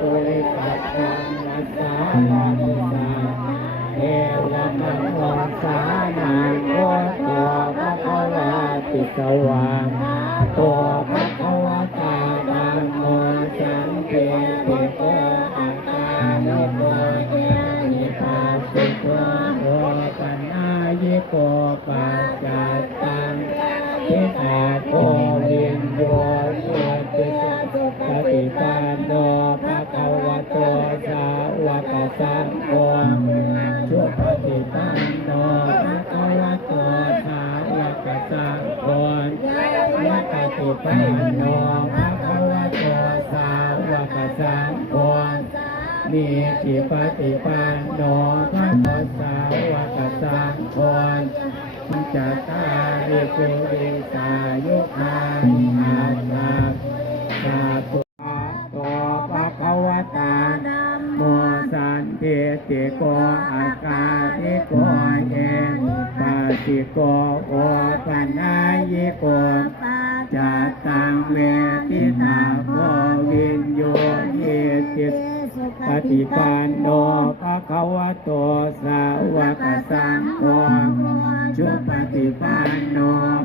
ปุริปัตตังนัสสานุสาเอวะมะโมสานังโฆตัวภะคะวะติสวาตัวภะคะวะตาธัมโมสังฆิติโกอาการิโกเอหิปัสสิโกโอปัญญาโกปัจจัตตังทิฏฐาโกวินโยสุติปฏิปันโนภะคะวะโตสาวกสังโฆสุปฏิปันโนภะคะวะโตสาวกสังโฆยะปฏิปันโนภะคะวะโตสาวกสังโฆมีจิปฏิปันโนภะคะวะสาวกสังโฆจัตตาริปุริสายุคานิอาตาสาธุโตภะคะวะตาธัมโมสันติติโกอาการิโกเอปัสสิโกโอปัญญาโกจัตตังเวทิตาโพวินโยเยติปฏิปันโนภะคะวะโตสาวกสังโฆสุปฏิปันโน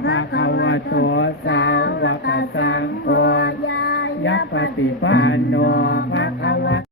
ภะคะวะโตสาวกสังโฆยะปฏิปันโนภะ